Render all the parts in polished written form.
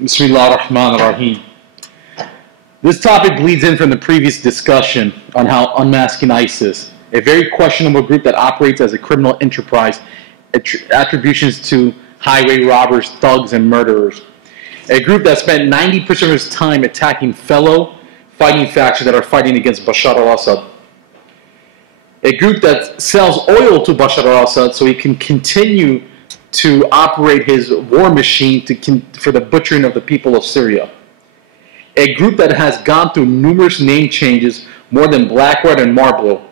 Bismillah ar-Rahman ar-Rahim. This topic bleeds in from the previous discussion on how unmasking ISIS, a very questionable group that operates as a criminal enterprise, attributions to highway robbers, thugs, and murderers. A group that spent 90% of its time attacking fellow fighting factions that are fighting against Bashar al-Assad. A group that sells oil to Bashar al-Assad so he can continue to operate his war machine for the butchering of the people of Syria. A group that has gone through numerous name changes, more than Blackwater and Marlboro,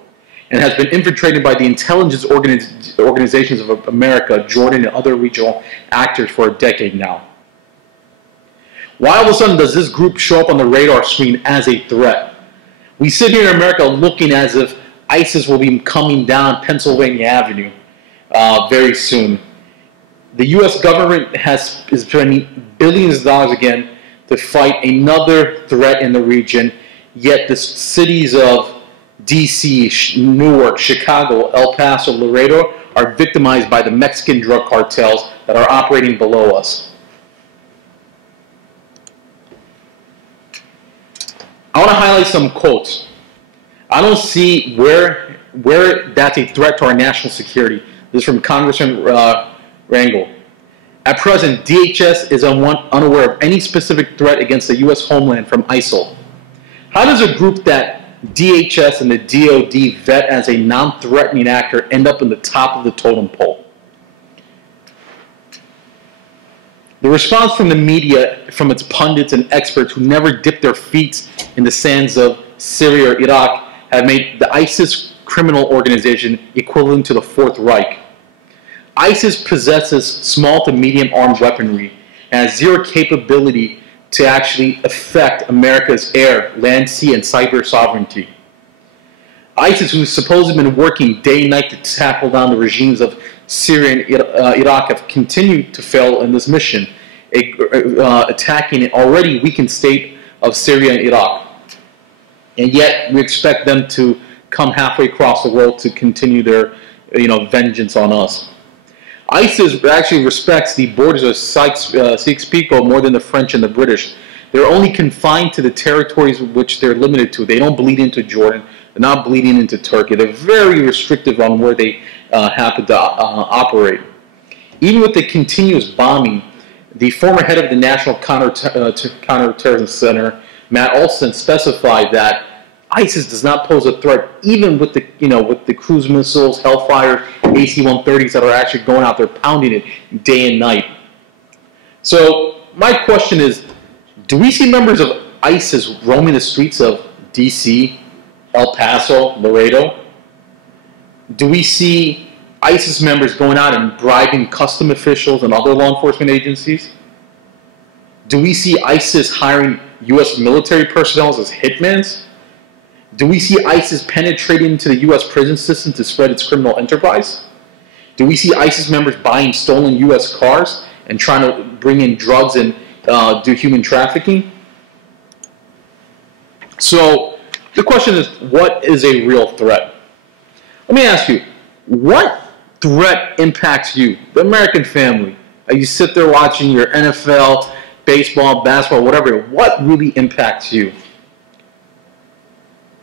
and has been infiltrated by the intelligence organizations of America, Jordan, and other regional actors for a decade now. Why all of a sudden does this group show up on the radar screen as a threat? We sit here in America looking as if ISIS will be coming down Pennsylvania Avenue very soon. The U.S. government is spending billions of dollars again to fight another threat in the region, yet the cities of D.C., Newark, Chicago, El Paso, Laredo are victimized by the Mexican drug cartels that are operating below us. I want to highlight some quotes. I don't see where that's a threat to our national security. This is from Congressman Rangel. At present, DHS is unaware of any specific threat against the U.S. homeland from ISIL. How does a group that DHS and the DOD vet as a non-threatening actor end up in the top of the totem pole? The response from the media, from its pundits and experts who never dipped their feet in the sands of Syria or Iraq, have made the ISIS criminal organization equivalent to the Fourth Reich. ISIS possesses small to medium armed weaponry and has zero capability to actually affect America's air, land, sea, and cyber sovereignty. ISIS, who's supposedly been working day and night to tackle down the regimes of Syria and Iraq, have continued to fail in this mission, attacking an already weakened state of Syria and Iraq. And yet, we expect them to come halfway across the world to continue their, vengeance on us. ISIS actually respects the borders of Sykes-Picot more than the French and the British. They're only confined to the territories which they're limited to. They don't bleed into Jordan. They're not bleeding into Turkey. They're very restrictive on where they happen to operate. Even with the continuous bombing, the former head of the National Counterterrorism Center, Matt Olson, specified that ISIS does not pose a threat, even with the cruise missiles, Hellfire, AC-130s that are actually going out there pounding it day and night. So my question is, do we see members of ISIS roaming the streets of D.C., El Paso, Laredo? Do we see ISIS members going out and bribing custom officials and other law enforcement agencies? Do we see ISIS hiring U.S. military personnel as hitmen? Do we see ISIS penetrating into the U.S. prison system to spread its criminal enterprise? Do we see ISIS members buying stolen U.S. cars and trying to bring in drugs and do human trafficking? So the question is, what is a real threat? Let me ask you, what threat impacts you, the American family? You sit there watching your NFL, baseball, basketball, whatever. What really impacts you?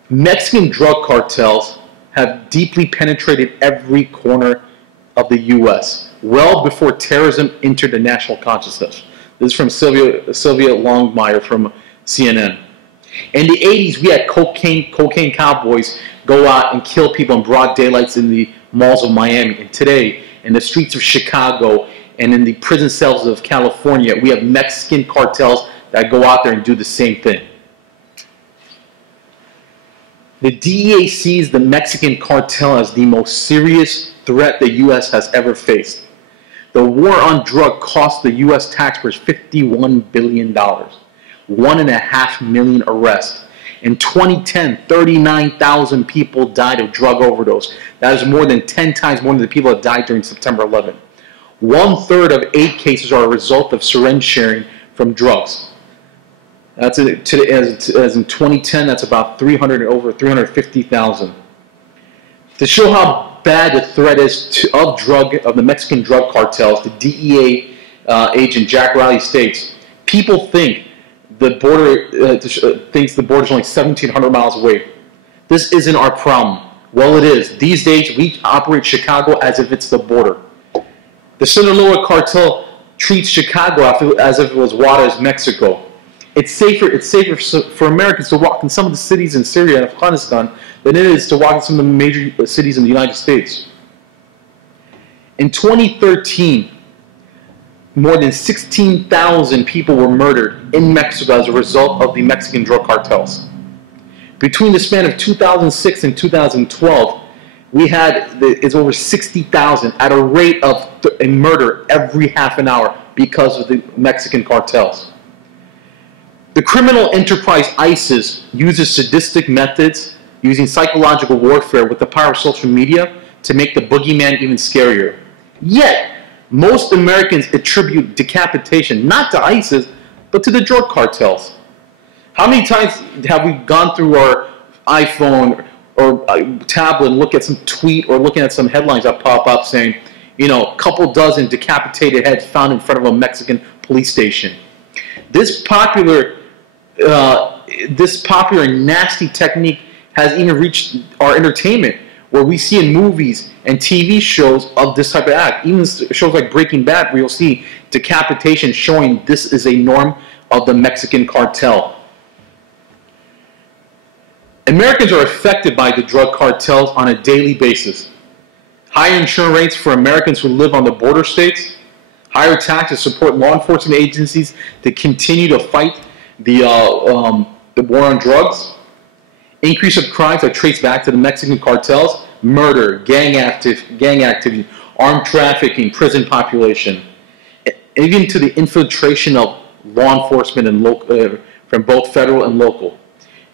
Mexican drug cartels have deeply penetrated every corner of the U.S., well before terrorism entered the national consciousness. This is from Sylvia Longmire from CNN. In the 80s, we had cocaine cowboys go out and kill people in broad daylights in the malls of Miami. And today, in the streets of Chicago and in the prison cells of California, we have Mexican cartels that go out there and do the same thing. The DEA sees the Mexican cartel as the most serious threat the U.S. has ever faced. The war on drug cost the U.S. taxpayers $51 billion, 1.5 million arrests. In 2010, 39,000 people died of drug overdose. That is more than 10 times more than the people that died during September 11. 1/3 of 8 cases are a result of syringe sharing from drugs. That's as in 2010, that's about over 350,000. To show how bad the threat is of the Mexican drug cartels, the DEA agent Jack Riley states, People think the border thinks the border is only 1,700 miles away. This isn't our problem. Well, it is. These days, we operate Chicago as if it's the border. The Sinaloa cartel treats Chicago as if it was Juarez, Mexico. It's safer for Americans to walk in some of the cities in Syria and Afghanistan than it is to walk in some of the major cities in the United States. In 2013, more than 16,000 people were murdered in Mexico as a result of the Mexican drug cartels. Between the span of 2006 and 2012, we had it's over 60,000 at a rate of a murder every half an hour because of the Mexican cartels. The criminal enterprise ISIS uses sadistic methods, using psychological warfare with the power of social media to make the boogeyman even scarier. Yet, most Americans attribute decapitation not to ISIS, but to the drug cartels. How many times have we gone through our iPhone or tablet and look at some tweet or looking at some headlines that pop up saying, you know, a couple dozen decapitated heads found in front of a Mexican police station? This popular nasty technique has even reached our entertainment, where we see in movies and TV shows of this type of act. Even shows like Breaking Bad, where you'll see decapitation showing this is a norm of the Mexican cartel. Americans are affected by the drug cartels on a daily basis. Higher insurance rates for Americans who live on the border states, higher taxes support law enforcement agencies to continue to fight the war on drugs, increase of crimes that trace back to the Mexican cartels, murder, gang activity, armed trafficking, prison population, even to the infiltration of law enforcement and from both federal and local.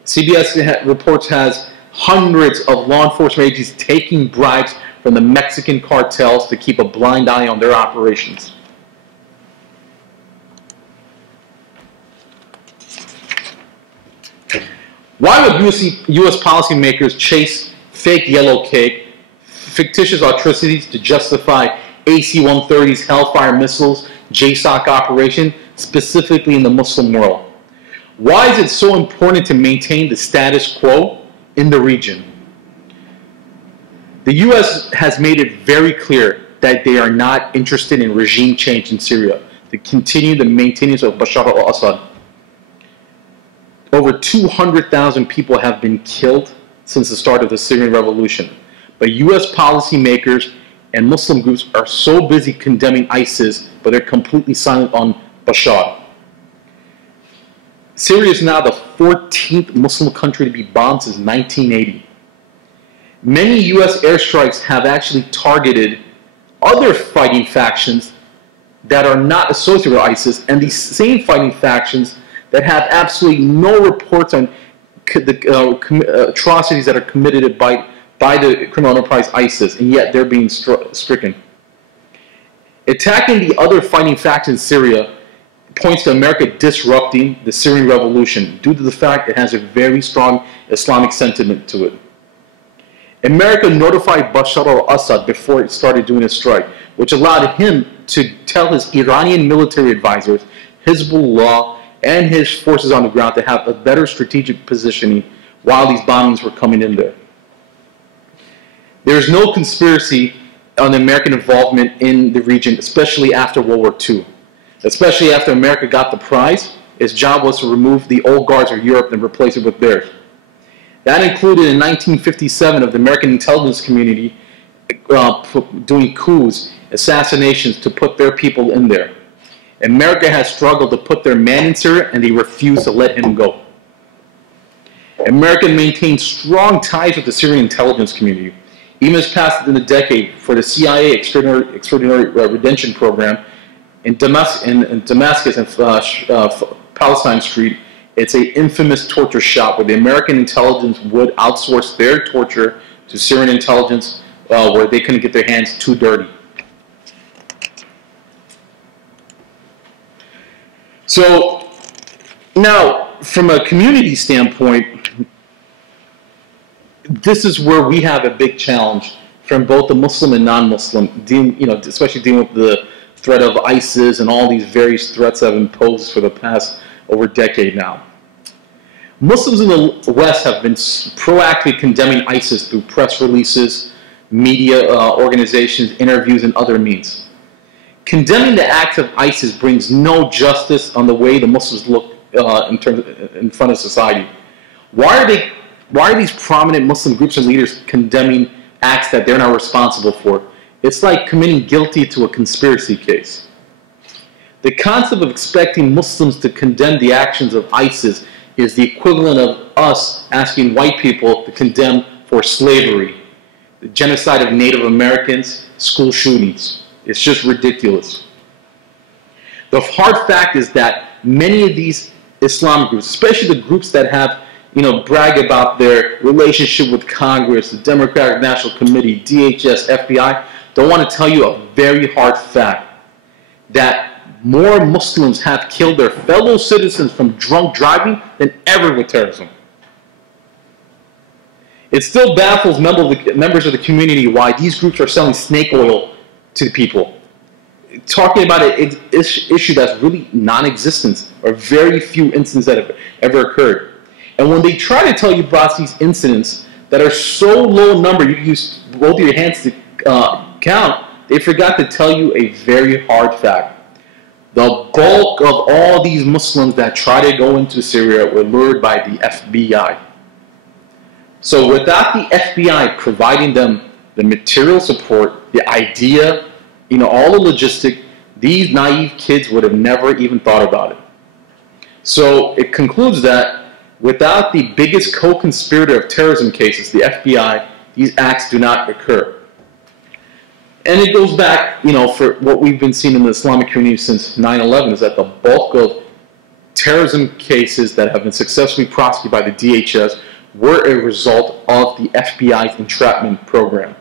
CBS reports has hundreds of law enforcement agencies taking bribes from the Mexican cartels to keep a blind eye on their operations. Why would U.S. policymakers chase fake yellow cake, fictitious atrocities to justify AC-130's Hellfire missiles, JSOC operation, specifically in the Muslim world? Why is it so important to maintain the status quo in the region? The U.S. has made it very clear that they are not interested in regime change in Syria to continue the maintenance of Bashar al-Assad. Over 200,000 people have been killed since the start of the Syrian revolution. But U.S. policymakers and Muslim groups are so busy condemning ISIS, but they're completely silent on Bashar. Syria is now the 14th Muslim country to be bombed since 1980. Many U.S. airstrikes have actually targeted other fighting factions that are not associated with ISIS, and these same fighting factions that have absolutely no reports on the atrocities that are committed by the criminal enterprise ISIS, and yet they're being stricken. Attacking the other fighting factions in Syria points to America disrupting the Syrian revolution due to the fact it has a very strong Islamic sentiment to it. America notified Bashar al-Assad before it started doing its strike, which allowed him to tell his Iranian military advisors, Hezbollah, and his forces on the ground to have a better strategic positioning while these bombings were coming in there. There is no conspiracy on American involvement in the region, especially after World War II. Especially after America got the prize, its job was to remove the old guards of Europe and replace it with theirs. That included in 1957 of the American intelligence community doing coups, assassinations to put their people in there. America has struggled to put their man in Syria, and they refuse to let him go. America maintains strong ties with the Syrian intelligence community. Even as past in the decade for the CIA Extraordinary Redemption Program in Damascus and Palestine Street, it's an infamous torture shop where the American intelligence would outsource their torture to Syrian intelligence where they couldn't get their hands too dirty. So now, from a community standpoint, this is where we have a big challenge from both the Muslim and non-Muslim, especially dealing with threat of ISIS and all these various threats that have been posed for the past over a decade now. Muslims in the West have been proactively condemning ISIS through press releases, media organizations, interviews, and other means. Condemning the acts of ISIS brings no justice on the way the Muslims look in front of society. Why are these prominent Muslim groups and leaders condemning acts that they're not responsible for? It's like committing guilty to a conspiracy case. The concept of expecting Muslims to condemn the actions of ISIS is the equivalent of us asking white people to condemn for slavery, the genocide of Native Americans, school shootings. It's just ridiculous. The hard fact is that many of these Islamic groups, especially the groups that have, brag about their relationship with Congress, the Democratic National Committee, DHS, FBI, don't want to tell you a very hard fact that more Muslims have killed their fellow citizens from drunk driving than ever with terrorism. It still baffles members of the community why these groups are selling snake oil to the people. Talking about an issue that's really non-existent, or very few incidents that have ever occurred. And when they try to tell you about these incidents that are so low number, you can use both your hands to count, they forgot to tell you a very hard fact. The bulk of all these Muslims that try to go into Syria were lured by the FBI. So without the FBI providing them the material support, the idea, all the logistic, these naive kids would have never even thought about it. So it concludes that without the biggest co-conspirator of terrorism cases, the FBI, these acts do not occur. And it goes back, for what we've been seeing in the Islamic community since 9/11 is that the bulk of terrorism cases that have been successfully prosecuted by the DHS were a result of the FBI's entrapment program.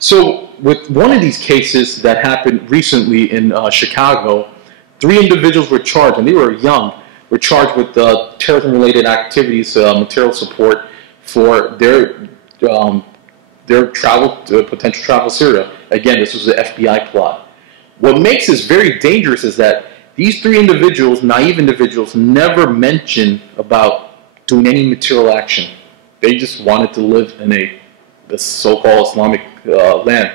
So with one of these cases that happened recently in Chicago, 3 individuals were charged, and they were young, were charged with terrorism-related activities, material support for their potential travel to Syria. Again, this was the FBI plot. What makes this very dangerous is that these 3 individuals, naive individuals, never mentioned about doing any material action. They just wanted to live in the so-called Islamic land.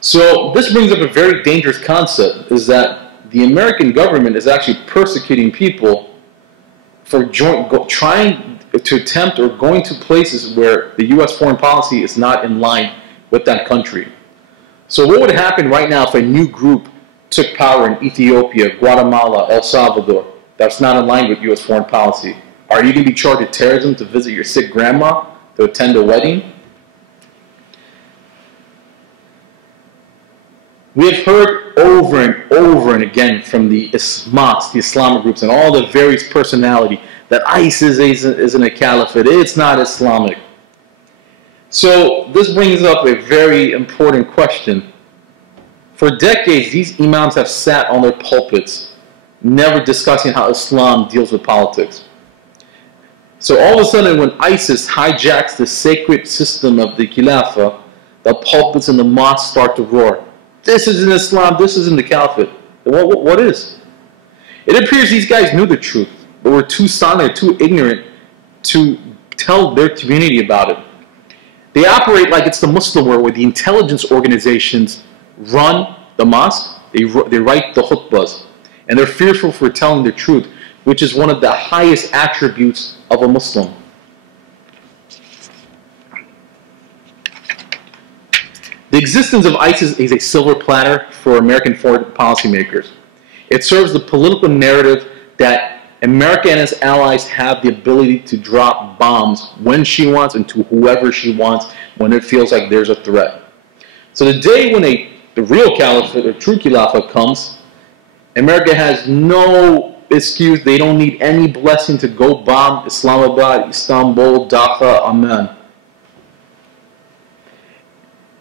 So this brings up a very dangerous concept, is that the American government is actually persecuting people for trying to attempt or going to places where the U.S. foreign policy is not in line with that country. So what would happen right now if a new group took power in Ethiopia, Guatemala, El Salvador, that's not in line with U.S. foreign policy? Are you going to be charged with terrorism to visit your sick grandma, to attend a wedding? We have heard over and over and again from the Ismailis, the Islamic groups, and all the various personality that ISIS isn't a caliphate. It's not Islamic. So this brings up a very important question. For decades, these imams have sat on their pulpits, never discussing how Islam deals with politics. So all of a sudden, when ISIS hijacks the sacred system of the Khilafah, the pulpits and the mosques start to roar. This isn't Islam, this isn't the Caliphate. What is? It appears these guys knew the truth, but were too silent, too ignorant to tell their community about it. They operate like it's the Muslim world, where the intelligence organizations run the mosque, they write the khutbahs, and they're fearful for telling the truth, which is one of the highest attributes of a Muslim. The existence of ISIS is a silver platter for American foreign policymakers. It serves the political narrative that America and its allies have the ability to drop bombs when she wants and to whoever she wants when it feels like there's a threat. So the day when the real caliphate or true khilafah comes, America has no excuse. They don't need any blessing to go bomb Islamabad, Istanbul, Dhaka, Amman.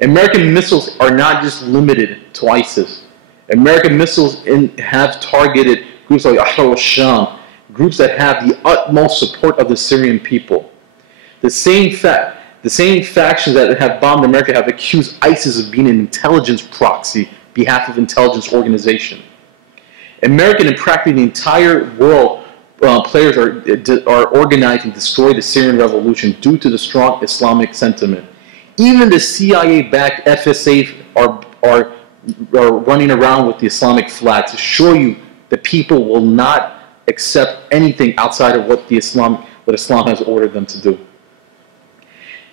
American missiles are not just limited to ISIS. American missiles have targeted groups like Ahrar al-Sham, groups that have the utmost support of the Syrian people. The same factions that have bombed America have accused ISIS of being an intelligence proxy behalf of intelligence organization. American and practically the entire world players are organizing to destroy the Syrian revolution due to the strong Islamic sentiment. Even the CIA-backed FSA are running around with the Islamic flag to show you that people will not accept anything outside of what Islam has ordered them to do.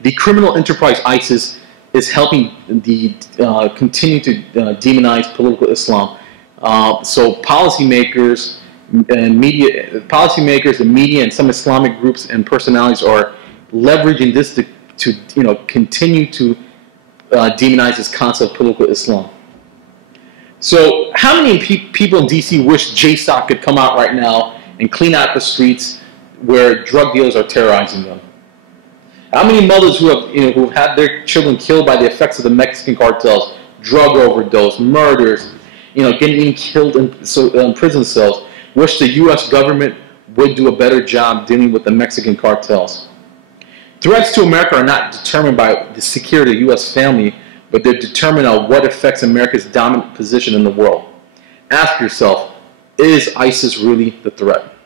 The criminal enterprise ISIS is helping continue to demonize political Islam. So policymakers, the media, and some Islamic groups and personalities are leveraging this to continue to demonize this concept of political Islam. So how many people in DC wish JSOC could come out right now and clean out the streets where drug dealers are terrorizing them? How many mothers who have had their children killed by the effects of the Mexican cartels, drug overdose, murders, getting killed in prison cells, wish the U.S. government would do a better job dealing with the Mexican cartels? Threats to America are not determined by the security of the U.S. family, but they're determined on what affects America's dominant position in the world. Ask yourself, is ISIS really the threat?